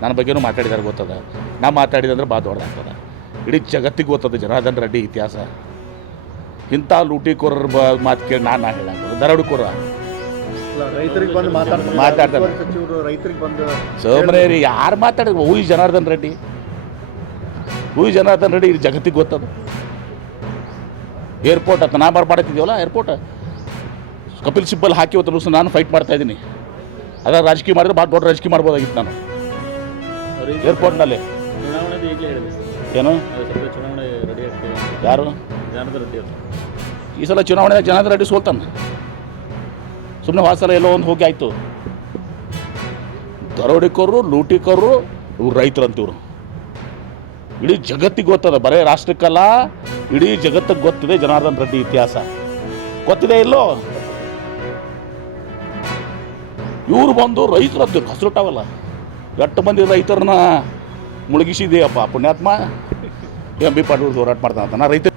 ನನ್ನ ಬಗ್ಗೆನೂ ಮಾತಾಡಿದಾರೆ ಗೊತ್ತದ. ನಾ ಮಾತಾಡಿದಂದ್ರೆ ಭಾಳ ದೊಡ್ಡದಾಗ್ತದೆ. ಇಡೀ ಜಗತ್ತಿಗೆ ಗೊತ್ತದ ಜನಾರ್ದನ್ ರೆಡ್ಡಿ ಇತಿಹಾಸ. ಇಂಥ ಲೂಟಿಕೋರರ ಮಾತು ಕೇಳಿ ನಾನು ಹೇಳಂಗ ದರೋಡೆಕೋರ ರೈತರಿಗೆ ಬಂದು ಮಾತಾಡ್ತಾರೆ. ಸಚಿವರು ರೈತರಿಗೆ ಬಂದು ಸೋಮನೆ ರೀ ಯಾರು ಮಾತಾಡಿದ್ರು ಹೂ ಜನಾರ್ದನ್ ರೆಡ್ಡಿ ಇದು ಜಗತ್ತಿಗೆ ಗೊತ್ತದ. ಏರ್ಪೋರ್ಟ್ ಅಂತ ನಾ ಮಾಡ್ತಿದ್ದೀವಲ್ಲ ಏರ್ಪೋರ್ಟ್ ಕಪಿಲ್ ಸಿಬ್ಬಲ್ ಹಾಕಿ ಹೊತ್ತು ನಾನು ಫೈಟ್ ಮಾಡ್ತಾಯಿದ್ದೀನಿ. ಅದ ರಾಜಕೀಯ ಮಾಡಿದ್ರೆ ಭಾಳ ದೊಡ್ಡ ರಾಜಕೀಯ ಮಾಡ್ಬೋದಾಗಿತ್ತು ನಾನು ಏರ್ಪೋರ್ಟ್ನಲ್ಲಿ. ಏನು ಯಾರು ಈ ಸಲ ಚುನಾವಣೆ ಜನಾರ್ದನ್ ರೆಡ್ಡಿ ಸೋಲ್ತಾನೆ. ಸುಮ್ಮನೆ ವಾಸಲ ಎಲ್ಲೋ ಒಂದು ಹೋಗಿ ಆಯಿತು. ದರೋಡೆಕೋರು ಲೂಟಿಕೋರು ಇವ್ರು ರೈತರಂತಿವ್ರು ಇಡೀ ಜಗತ್ತಿಗೆ ಗೊತ್ತದ. ಬರೀ ರಾಷ್ಟ್ರಕ್ಕಲ್ಲ ಇಡೀ ಜಗತ್ತಿಗೆ ಗೊತ್ತಿದೆ ಜನಾರ್ದನ್ ರೆಡ್ಡಿ ಇತಿಹಾಸ. ಗೊತ್ತಿದೆ ಇಲ್ಲೋ? ಇವರು ಬಂದು ರೈತರದ್ದು ಹಸಿರುಟ್ಟವಲ್ಲ ಎಷ್ಟು ಮಂದಿ ರೈತರನ್ನ ಮುಳುಗಿಸಿದೆಯಪ್ಪ ಪುಣ್ಯಾತ್ಮ. ಎಂ ಬಿ ಪಾಟೀಲ್ ಹೋರಾಟ ಮಾಡ್ತಾನಂತ ನಾ ರೈತ